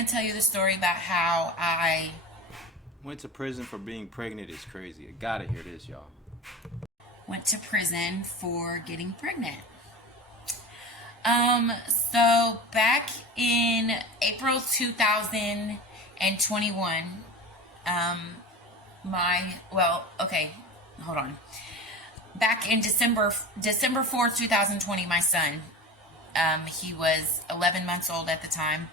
going to tell you the story about how I Went to prison for being pregnant is crazy. I gotta hear this, y'all. went to prison for getting pregnant. So back in April 2021, hold on. Back in December 4th, 2020, my son, he was 11 months old at the time,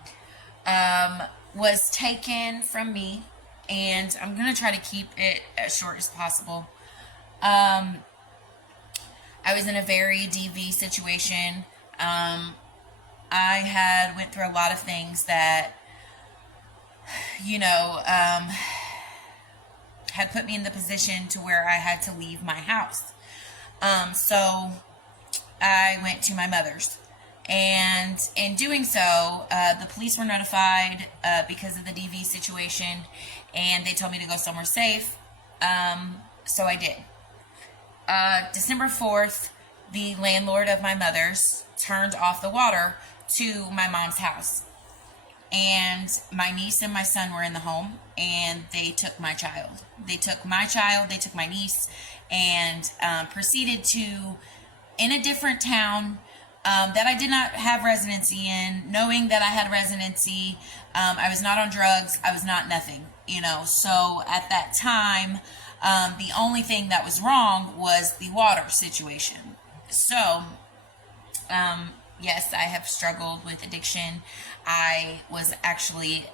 was taken from me, and I'm going to try to keep it as short as possible. I was in a very DV situation. I had went through a lot of things that, had put me in the position to where I had to leave my house. So I went to my mother's. And in doing so, the police were notified because of the DV situation, and they told me to go somewhere safe. So I did. December 4th, the landlord of my mother's turned off the water to my mom's house. And my niece and my son were in the home, and they took my child. They took my niece, and proceeded to, in a different town that I did not have residency in, knowing that I had residency. I was not on drugs. I was not nothing, So at that time, the only thing that was wrong was the water situation. So, yes, I have struggled with addiction. I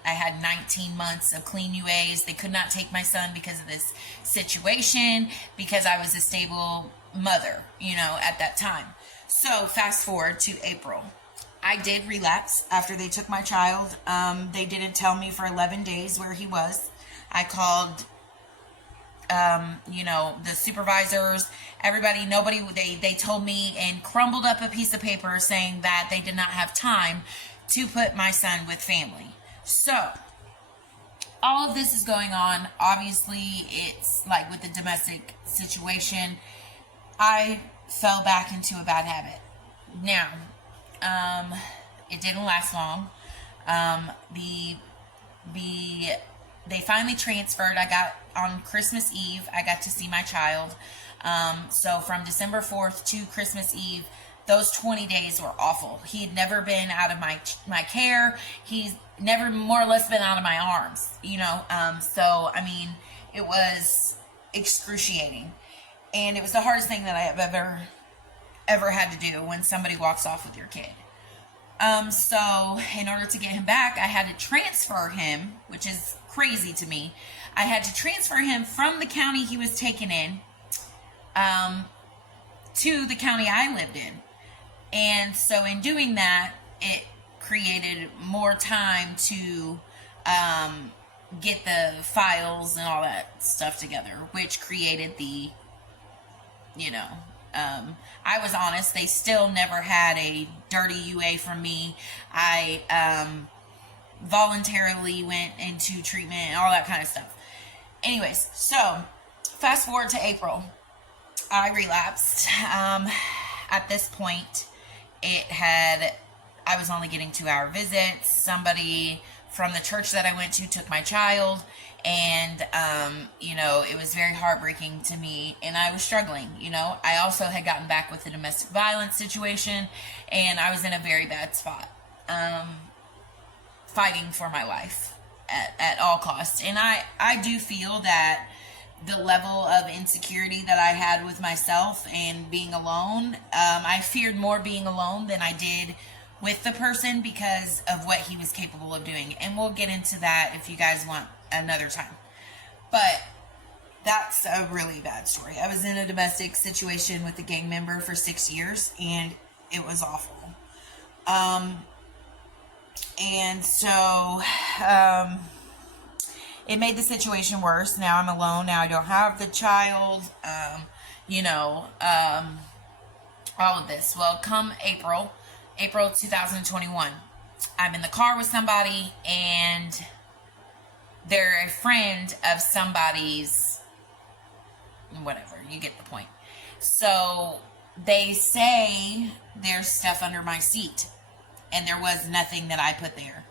had 19 months of clean UAs. They could not take my son because of this situation, because I was a stable mother, at that time. So fast forward to April. I did relapse after they took my child. They didn't tell me for 11 days where he was. I called, the supervisors, everybody, nobody, they told me and crumbled up a piece of paper saying that they did not have time to put my son with family. So all of this is going on. Obviously, it's like with the domestic situation, I fell back into a bad habit. Now, it didn't last long. They finally transferred. On Christmas Eve, I got to see my child. So from December 4th to Christmas Eve, those 20 days were awful. He had never been out of my care. He's never more or less been out of my arms, So, it was excruciating. And it was the hardest thing that I have ever had to do when somebody walks off with your kid. So in order to get him back, I had to transfer him, which is crazy to me. I had to transfer him from the county he was taken in, to the county I lived in. And so in doing that, it created more time to, get the files and all that stuff together, which created the, I was honest, they still never had a dirty UA from me. I voluntarily went into treatment and all that kind of stuff. Anyways, so fast forward to April. I relapsed. At this point, I was only getting 2-hour visits. Somebody from the church that I went to took my child, and it was very heartbreaking to me, and I was struggling. I also had gotten back with the domestic violence situation, and I was in a very bad spot, fighting for my life at all costs. And I do feel that the level of insecurity that I had with myself and being alone, I feared more being alone than I did with the person because of what he was capable of doing. And we'll get into that if you guys want another time. But that's a really bad story. I was in a domestic situation with a gang member for 6 years, and it was awful. And so it made the situation worse. Now I'm alone. Now I don't have the child. All of this. Well, come April 2021, I'm in the car with somebody, and they're a friend of somebody's, whatever, you get the point. So they say there's stuff under my seat, and there was nothing that I put there.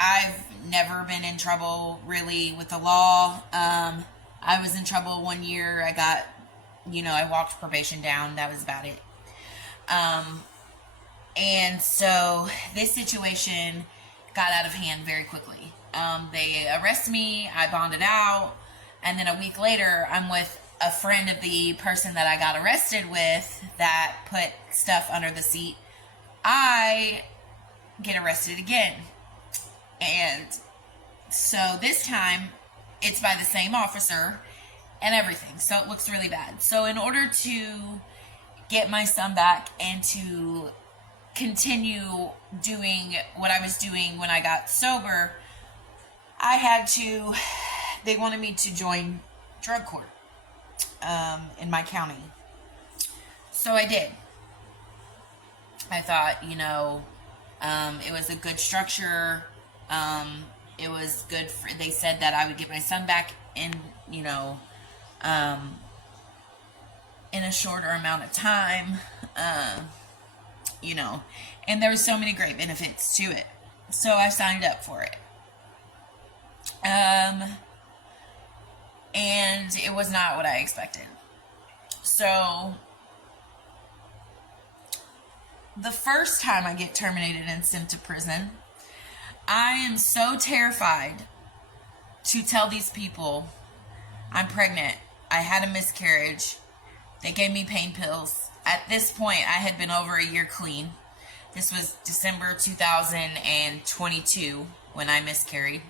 I've never been in trouble really with the law. I was in trouble one year. I walked probation down. That was about it. And so this situation got out of hand very quickly. They arrest me. I bonded out. And then a week later, I'm with a friend of the person that I got arrested with that put stuff under the seat. I get arrested again. And so this time, it's by the same officer and everything. So it looks really bad. So in order to get my son back and to continue doing what I was doing when I got sober, they wanted me to join drug court in my county. So I did. I thought, it was a good structure. It was good they said that I would get my son back in a shorter amount of time, and there was so many great benefits to it. So I signed up for it. And it was not what I expected. So the first time I get terminated and sent to prison, I am so terrified to tell these people I'm pregnant. I had a miscarriage. They gave me pain pills. At this point, I had been over a year clean. This was December 2022 when I miscarried.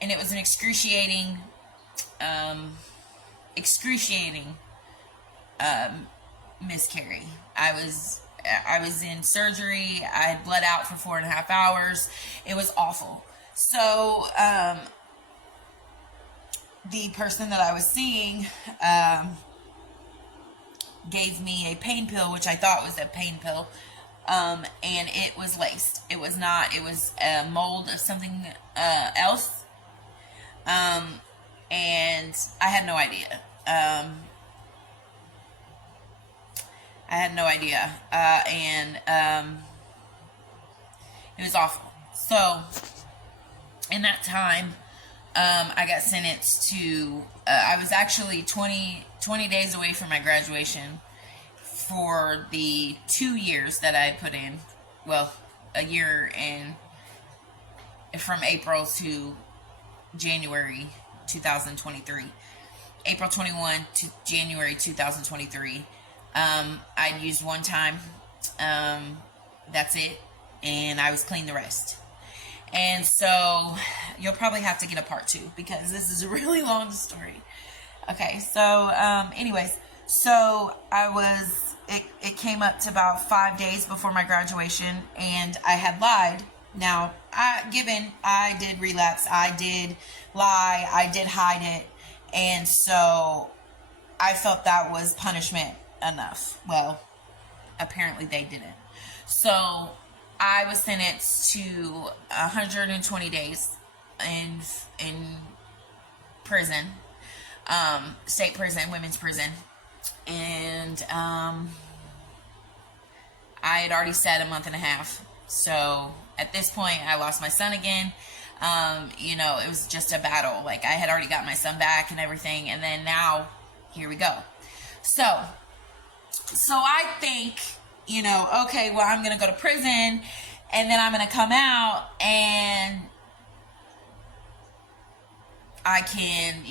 And it was an excruciating miscarry. I was in surgery. I had bled out for 4.5 hours. It was awful. So, the person that I was seeing, gave me a pain pill, which I thought was a pain pill. And it was laced. It was not. It was a mold of something, else. And I had no idea. And it was awful. So, in that time, I got sentenced to, I was actually 20 days away from my graduation for the 2 years that I had put in. Well, a year and from April to January 2023. April 21 to January 2023. I'd used one time. That's it. And I was clean the rest. And so you'll probably have to get a part 2 because this is a really long story. Okay, so anyways, so it came up to about 5 days before my graduation, and I had lied. Now, I did relapse, I did lie, I did hide it, and so I felt that was punishment enough. Well, apparently they didn't. So I was sentenced to 120 days in prison, state prison, women's prison, and I had already said a month and a half. So at this point, I lost my son again. It was just a battle. Like, I had already got my son back and everything, and then now here we go. So I think, okay, well, I'm going to go to prison, and then I'm going to come out, and I can,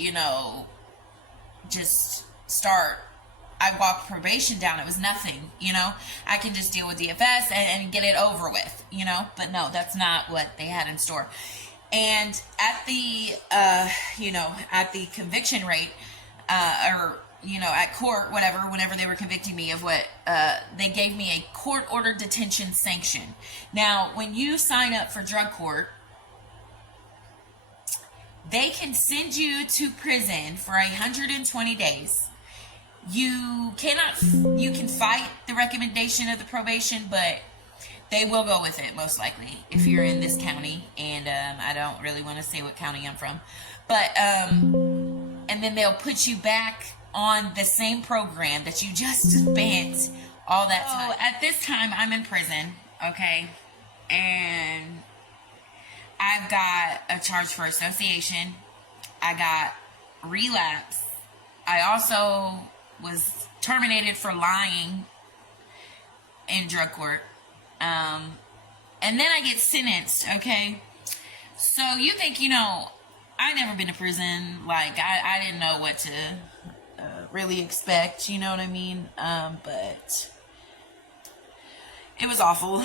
just start. I walked probation down. It was nothing, I can just deal with DFS and get it over with, but no, that's not what they had in store. And at the, at the conviction rate, at court, whenever they were convicting me of what, they gave me a court-ordered detention sanction. Now, when you sign up for drug court, they can send you to prison for 120 days. You can fight the recommendation of the probation, but they will go with it, most likely, if you're in this county. And I don't really want to say what county I'm from. But, and then they'll put you back on the same program that you just spent all that time. So at this time, I'm in prison, okay? And I've got a charge for association. I got relapse. I also was terminated for lying in drug court. And then I get sentenced, okay? So you think, I never been to prison. Like, I didn't know what to really expect, you know what I mean? But it was awful.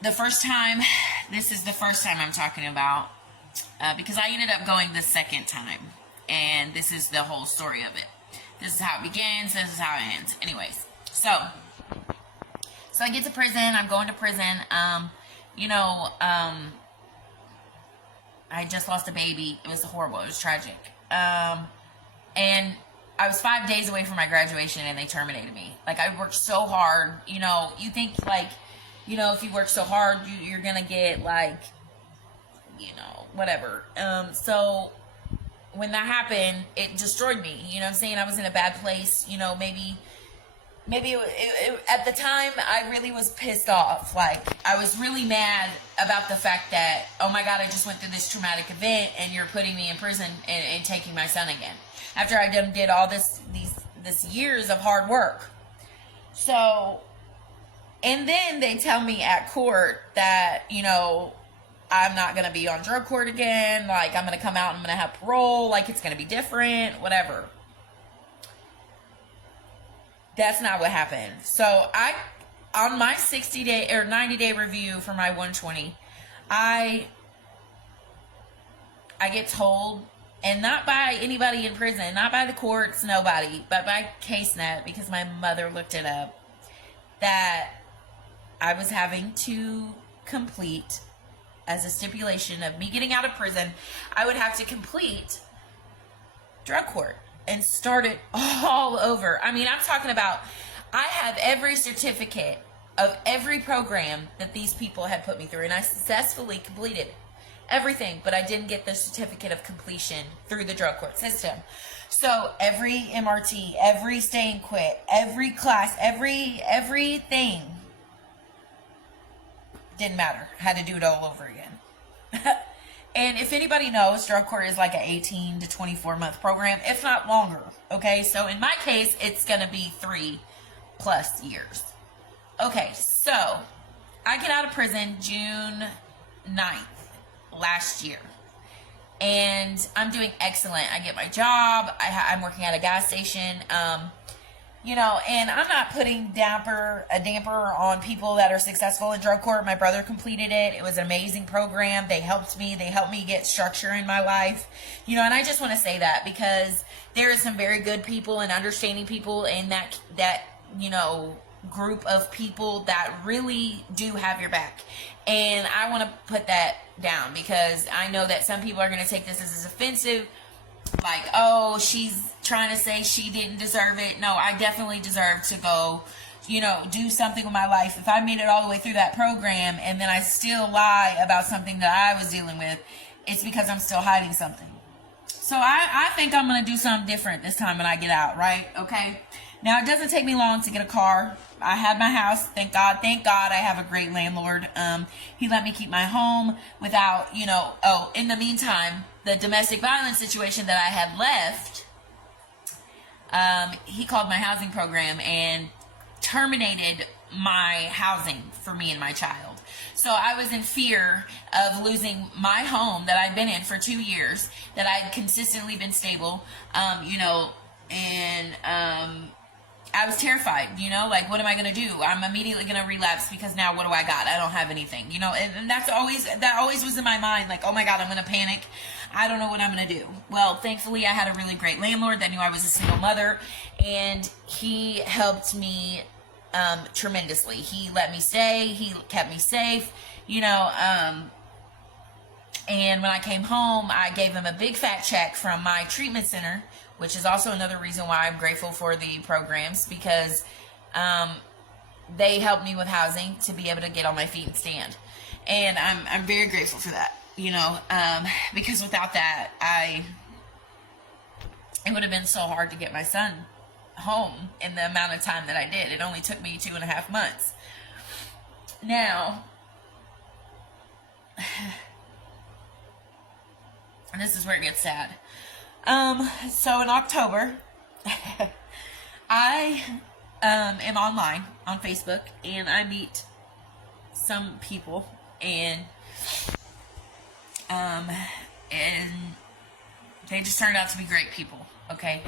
This is the first time I'm talking about, because I ended up going the second time. And this is the whole story of it. This is how it begins. This is how it ends. Anyways, so I get to prison. I'm going to prison. I just lost a baby. It was horrible. It was tragic. And I was 5 days away from my graduation, and they terminated me. Like, I worked so hard. You think, like, if you work so hard, you're going to get, like, whatever. So when that happened, it destroyed me. You know what I'm saying? I was in a bad place. Maybe at the time, I really was pissed off. Like, I was really mad about the fact that, oh my God, I just went through this traumatic event and you're putting me in prison and taking my son again. After I did all this years of hard work. So, and then they tell me at court that, I'm not going to be on drug court again. Like, I'm going to come out and I'm going to have parole. Like, it's going to be different, whatever. That's not what happened. So on my 60-day or 90-day review for my 120, I get told, and not by anybody in prison, not by the courts, nobody, but by CaseNet, because my mother looked it up, that I was having to complete, as a stipulation of me getting out of prison, I would have to complete drug court and start it all over. I mean, I'm talking about, I have every certificate of every program that these people had put me through, and I successfully completed everything, but I didn't get the certificate of completion through the drug court system. So every MRT, every stay and quit, every class, everything didn't matter. Had to do it all over again. And if anybody knows, drug court is like an 18 to 24 month program, if not longer. Okay, so in my case, it's going to be 3+ years. Okay, so I get out of prison June 9th last year. And I'm doing excellent. I get my job. I'm working at a gas station. And I'm not putting a damper on people that are successful in drug court. My brother completed it. It was an amazing program. They helped me. They helped me get structure in my life. And I just want to say that because there are some very good people and understanding people in that group of people that really do have your back. And I want to put that down because I know that some people are going to take this as offensive. Like, oh, she's trying to say she didn't deserve it. No, I definitely deserve to go, do something with my life. If I made it all the way through that program and then I still lie about something that I was dealing with, it's because I'm still hiding something. So I think I'm going to do something different this time when I get out, right? Okay. Now, it doesn't take me long to get a car. I had my house. Thank God I have a great landlord. He let me keep my home without, in the meantime, the domestic violence situation that I had left, he called my housing program and terminated my housing for me and my child. So I was in fear of losing my home that I'd been in for 2 years, that I'd consistently been stable, I was terrified, like, what am I going to do? I'm immediately going to relapse because now what do I got? I don't have anything, and that always was in my mind. Like, oh my God, I'm going to panic. I don't know what I'm going to do. Well, thankfully I had a really great landlord that knew I was a single mother, and he helped me, tremendously. He let me stay. He kept me safe, and when I came home, I gave him a big fat check from my treatment center, which is also another reason why I'm grateful for the programs, because they helped me with housing to be able to get on my feet and stand. And I'm very grateful for that, because without that, it would have been so hard to get my son home in the amount of time that I did. It only took me 2.5 months. Now, And this is where it gets sad. So in October, I am online on Facebook, and I meet some people, and they just turned out to be great people. Okay.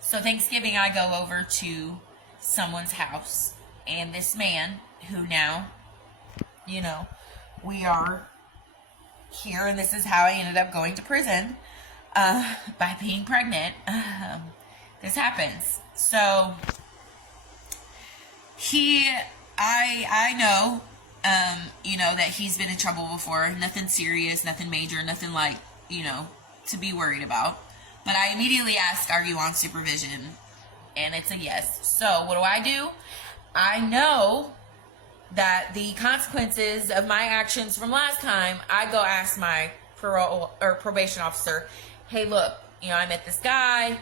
So Thanksgiving, I go over to someone's house, and this man who now, we are here, and this is how I ended up going to prison, by being pregnant. This happens. So I know, that he's been in trouble before. Nothing serious, nothing major, nothing like, to be worried about. But I immediately ask, are you on supervision? And it's a yes. So what do? I know that the consequences of my actions from last time, I go ask my parole or probation officer, hey, look, I met this guy,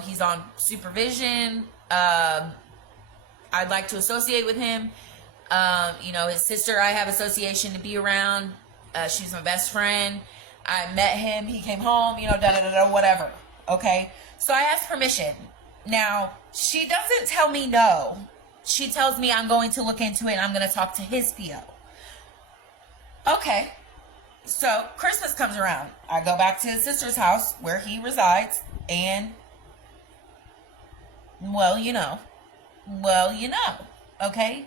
he's on supervision, I'd like to associate with him, his sister, I have association to be around, she's my best friend, I met him, he came home, whatever, okay? So I asked permission. Now, she doesn't tell me no. She tells me I'm going to look into it and I'm going to talk to his PO. Okay. So Christmas comes around. I go back to his sister's house where he resides, and well, okay?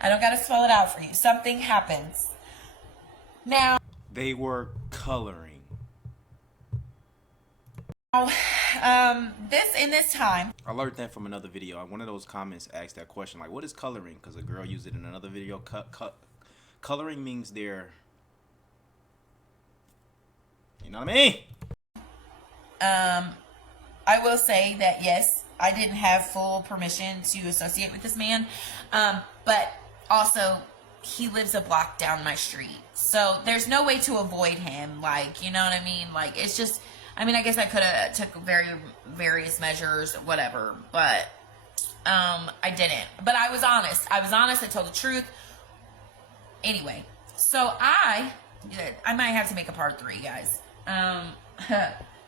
I don't got to spell it out for you. Something happens. Now, They were coloring. this time, I learned that from another video. One of those comments asked that question, like, what is coloring? Because a girl used it in another video. Coloring means they're, you know what I mean? I will say that, yes, I didn't have full permission to associate with this man. But also, he lives a block down my street. So there's no way to avoid him. Like, you know what I mean? Like, it's just, I guess I could have took various measures, whatever, but I didn't. But I was honest. I told the truth. Anyway, so I might have to make a part 3, guys.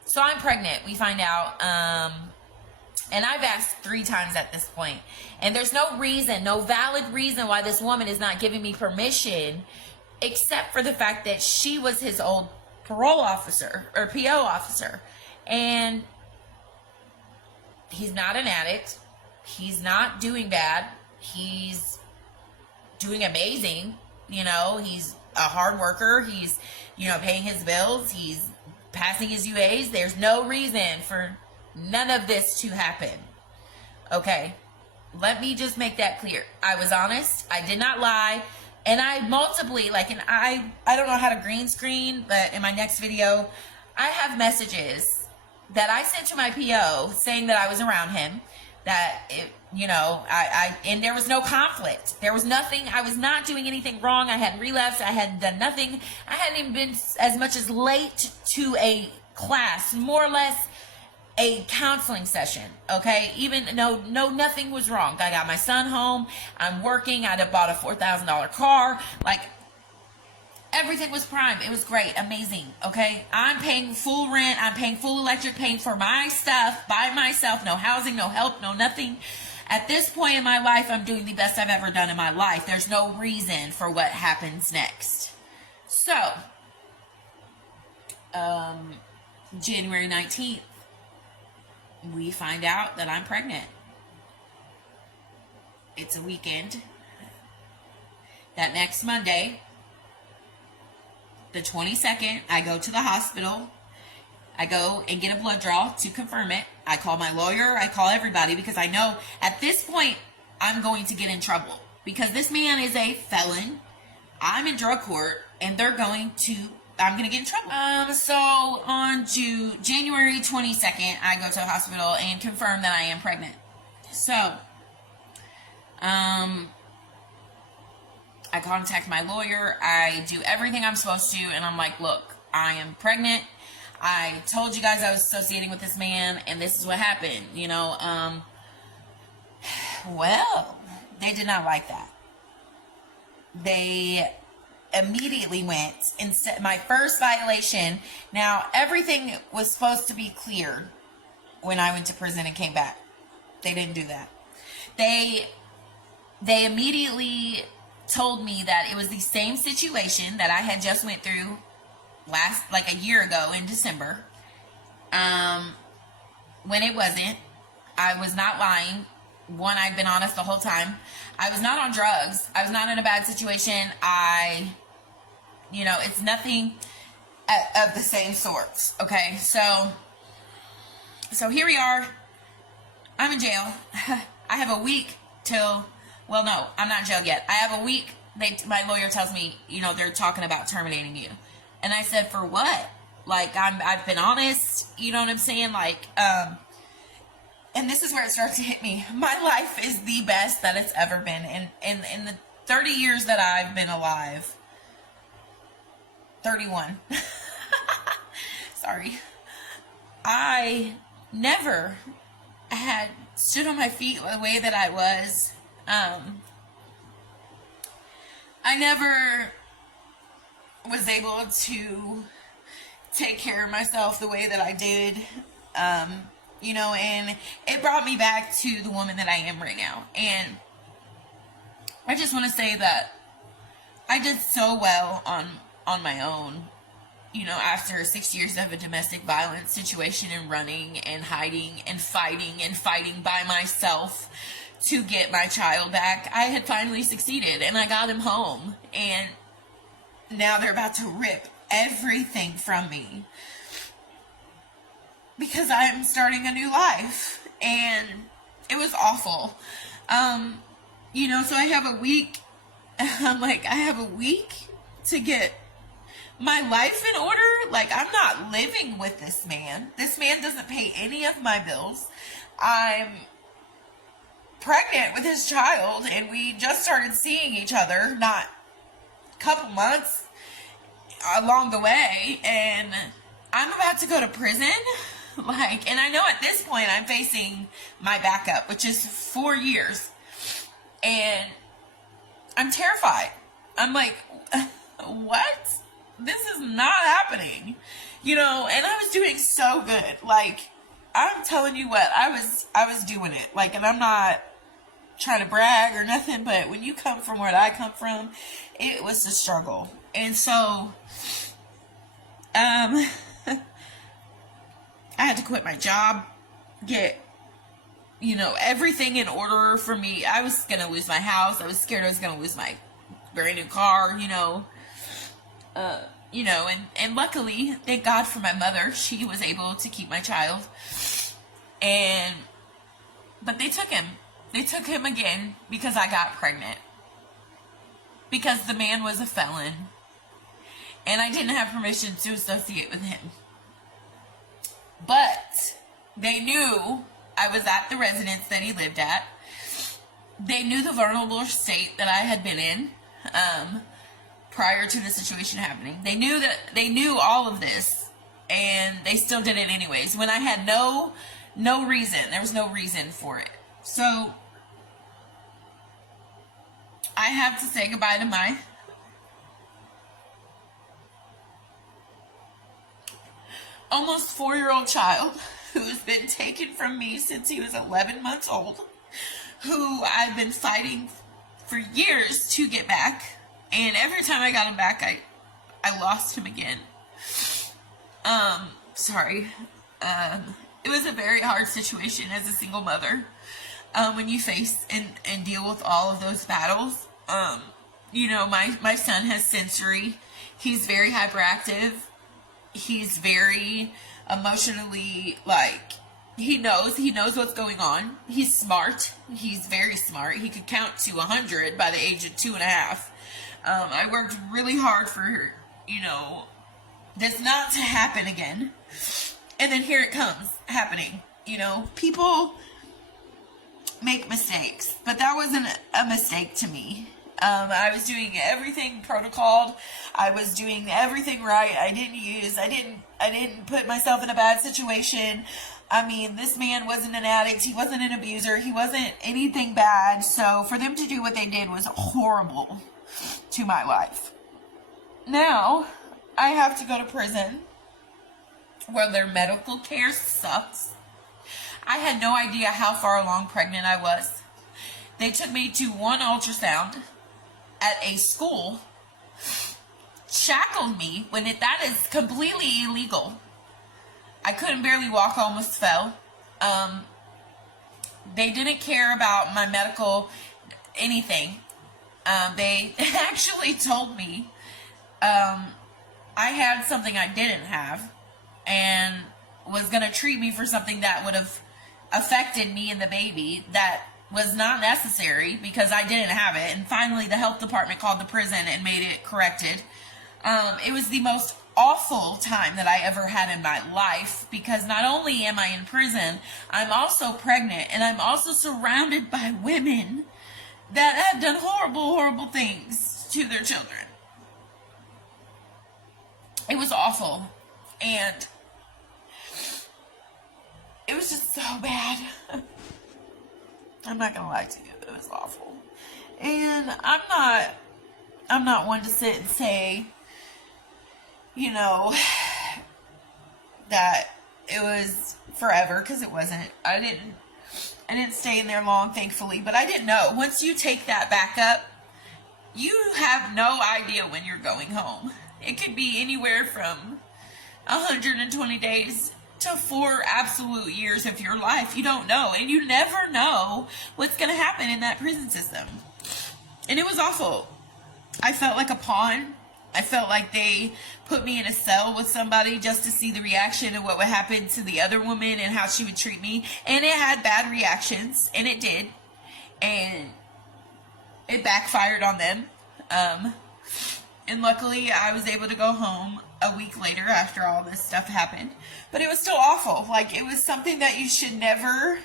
So I'm pregnant. We find out, and I've asked 3 times at this point, and there's no valid reason why this woman is not giving me permission, except for the fact that she was his old parole officer or PO officer, and he's not an addict, he's not doing bad, he's doing amazing, he's a hard worker, he's paying his bills, he's passing his UAs. There's no reason for none of this to happen. Okay, let me just make that clear. I was honest, I did not lie. And I multiply, and I don't know how to green screen, but in my next video, I have messages that I sent to my PO saying that I was around him, that, and there was no conflict. There was nothing. I was not doing anything wrong. I hadn't relapsed. I hadn't done nothing. I hadn't even been as much as late to a class, more or less a counseling session, okay? Nothing was wrong. I got my son home. I'm working. I'd have bought a $4,000 car. Everything was prime. It was great. Amazing, okay? I'm paying full rent. I'm paying full electric, paying for my stuff by myself. No housing, no help, no nothing. At this point in my life, I'm doing the best I've ever done in my life. There's no reason for what happens next. So, January 19th, we find out that I'm pregnant. It's a weekend. That next Monday, the 22nd, I go to the hospital. I go and get a blood draw to confirm it. I call my lawyer. I call everybody because I know at this point I'm going to get in trouble because this man is a felon. I'm in drug court and I'm going to get in trouble. So on January 22nd, I go to the hospital and confirm that I am pregnant. So, I contact my lawyer. I do everything I'm supposed to, and I'm like, look, I am pregnant. I told you guys I was associating with this man, and this is what happened, Well, they did not like that. immediately went, instead, my first violation. Now, everything was supposed to be clear when I went to prison and came back. They didn't do that. They immediately told me that it was the same situation that I had just went through like a year ago in December. When it wasn't. I was not lying. One, I'd been honest the whole time. I was not on drugs. I was not in a bad situation. It's nothing of the same sorts. Okay, so here we are. I'm in jail. I have a week till, well, no, I'm not in jail yet. I have a week. My lawyer tells me, they're talking about terminating you. And I said, for what? Like, I've been honest. You know what I'm saying? Like, and this is where it starts to hit me. My life is the best that it's ever been. And in the 30 years that I've been alive, 31. Sorry. I never had stood on my feet the way that I was. I never was able to take care of myself the way that I did. And it brought me back to the woman that I am right now. And I just want to say that I did so well on my own, after 6 years of a domestic violence situation and running and hiding and fighting by myself to get my child back. I had finally succeeded and I got him home, and now they're about to rip everything from me because I'm starting a new life, and it was awful. So I have a week. I'm like, I have a week to get my life in order. Like, I'm not living with this man. This man doesn't pay any of my bills. I'm pregnant with his child, and we just started seeing each other not a couple months along the way, and I'm about to go to prison. And I know at this point I'm facing my backup, which is 4 years, and I'm terrified. I'm like, what? This is not happening, and I was doing so good. Like, I'm telling you what, I was doing it. Like, and I'm not trying to brag or nothing, but when you come from where I come from, it was a struggle. And so, I had to quit my job, get, everything in order for me. I was going to lose my house. I was scared I was going to lose my brand new car, and luckily, thank God for my mother, she was able to keep my child. But they took him. They took him again because I got pregnant. Because the man was a felon. And I didn't have permission to associate with him. But they knew I was at the residence that he lived at. They knew the vulnerable state that I had been in prior to the situation happening. They knew all of this, and they still did it anyways. When I had no reason, there was no reason for it. So I have to say goodbye to my almost 4-year-old child who's been taken from me since he was 11 months old, who I've been fighting for years to get back, and every time I got him back, I lost him again. Sorry. It was a very hard situation as a single mother, when you face and deal with all of those battles. My son has sensory. He's very hyperactive. He's very emotionally, he knows what's going on. He's smart. He's very smart. He could count to 100 by the age of 2.5. I worked really hard for, this not to happen again. And then here it comes happening. People make mistakes, but that wasn't a mistake to me. I was doing everything protocoled. I was doing everything right. I didn't put myself in a bad situation. I mean, this man wasn't an addict. He wasn't an abuser. He wasn't anything bad. So for them to do what they did was horrible to my life. now I have to go to prison where their medical care sucks. I had no idea how far along pregnant I was. They took me to one ultrasound at a school, shackled me when that is completely illegal. I couldn't barely walk, almost fell. They didn't care about my medical anything. They actually told me I had something I didn't have and was going to treat me for something that would have affected me and the baby that was not necessary because I didn't have it. And finally, the health department called the prison and made it corrected. It was the most awful time that I ever had in my life because not only am I in prison, I'm also pregnant and I'm also surrounded by women that have done horrible, horrible things to their children. It was awful. And it was just so bad. I'm not gonna lie to you, it was awful. And I'm not one to sit and say, you know, that it was forever, because it wasn't. I didn't stay in there long, thankfully, but I didn't know. Once you take that back up, you have no idea when you're going home. It could be anywhere from 120 days to 4 absolute years of your life. You don't know, and you never know what's going to happen in that prison system. And it was awful. I felt like a pawn. I felt like they put me in a cell with somebody just to see the reaction and what would happen to the other woman and how she would treat me. And it had bad reactions, and it did. And it backfired on them. And luckily, I was able to go home a week later after all this stuff happened. But it was still awful. Like, it was something that you should never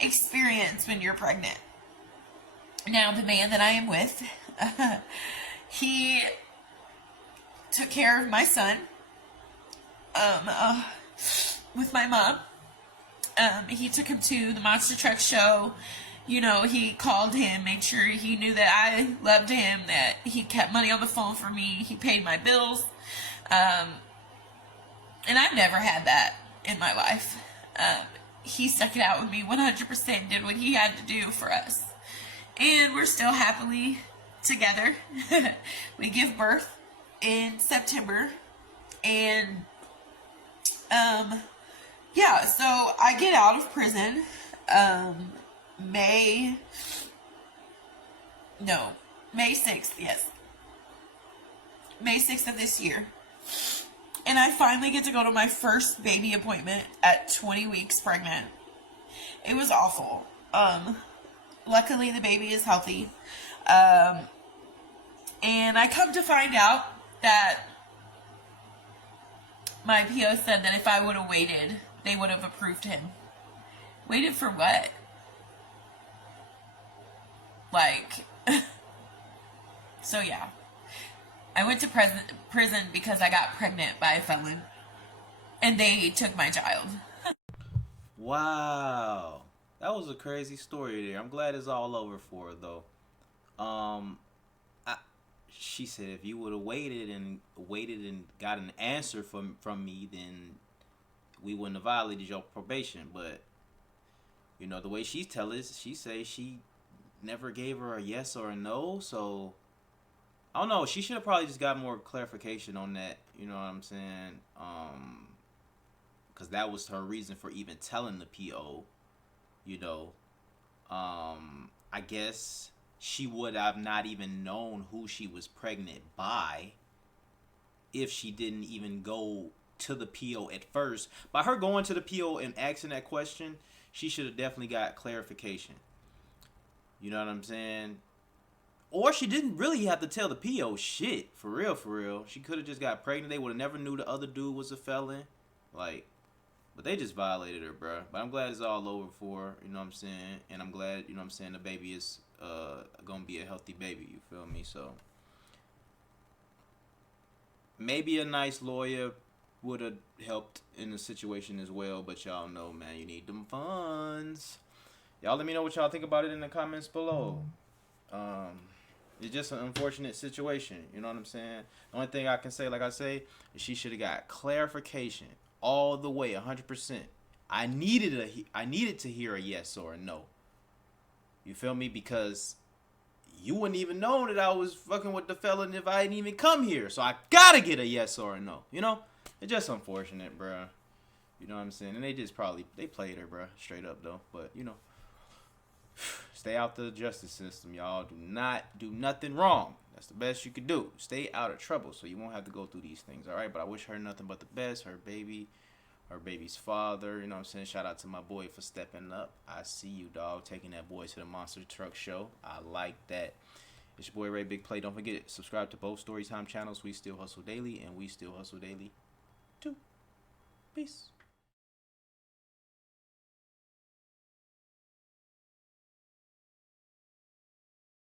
experience when you're pregnant. Now, the man that I am with, he took care of my son with my mom. He took him to the monster truck show. You know, he called him, made sure he knew that I loved him, that he kept money on the phone for me, he paid my bills. And I've never had that in my life. He stuck it out with me 100%, did what he had to do for us. And we're still happily together. We give birth in September. And, yeah, so I get out of prison, May 6th, yes. May 6th of this year. And I finally get to go to my first baby appointment at 20 weeks pregnant. It was awful. Luckily the baby is healthy. And I come to find out that my PO said that if I would have waited, they would have approved him. Waited for what? Like, so yeah. I went to prison because I got pregnant by a felon. And they took my child. Wow. That was a crazy story there. I'm glad it's all over for her, though. She said if you would have waited and got an answer from me, then we wouldn't have violated your probation. But, you know, the way she tells us, she says she never gave her a yes or a no, so I don't know. She should have probably just got more clarification on that. You know what I'm saying? Because that was her reason for even telling the PO. You know, I guess she would have not even known who she was pregnant by if she didn't even go to the PO at first. By her going to the PO and asking that question, she should have definitely got clarification. You know what I'm saying? Or she didn't really have to tell the PO shit. For real. She could have just got pregnant. They would have never knew the other dude was a felon. Like, but they just violated her, bro. But I'm glad it's all over for her. You know what I'm saying? And I'm glad, you know what I'm saying, the baby is going to be a healthy baby. You feel me? So, maybe a nice lawyer would have helped in the situation as well. But y'all know, man, you need them funds. Y'all let me know what y'all think about it in the comments below. It's just an unfortunate situation. You know what I'm saying? The only thing I can say, like I say, is she should have got clarification all the way, 100%. I needed to hear a yes or a no. You feel me? Because you wouldn't even know that I was fucking with the felon if I didn't even come here. So I gotta get a yes or a no. You know? It's just unfortunate, bruh. You know what I'm saying? And they just they played her, bruh. Straight up, though. But, you know. Stay out the justice system, y'all. Do not do nothing wrong. That's the best you could do. Stay out of trouble so you won't have to go through these things, all right? But I wish her nothing but the best. Her baby's father. You know what I'm saying? Shout out to my boy for stepping up. I see you, dog, taking that boy to the Monster Truck Show. I like that. It's your boy Ray Big Play. Don't forget, subscribe to both Storytime channels. We Still Hustle Daily and We Still Hustle Daily 2. Peace.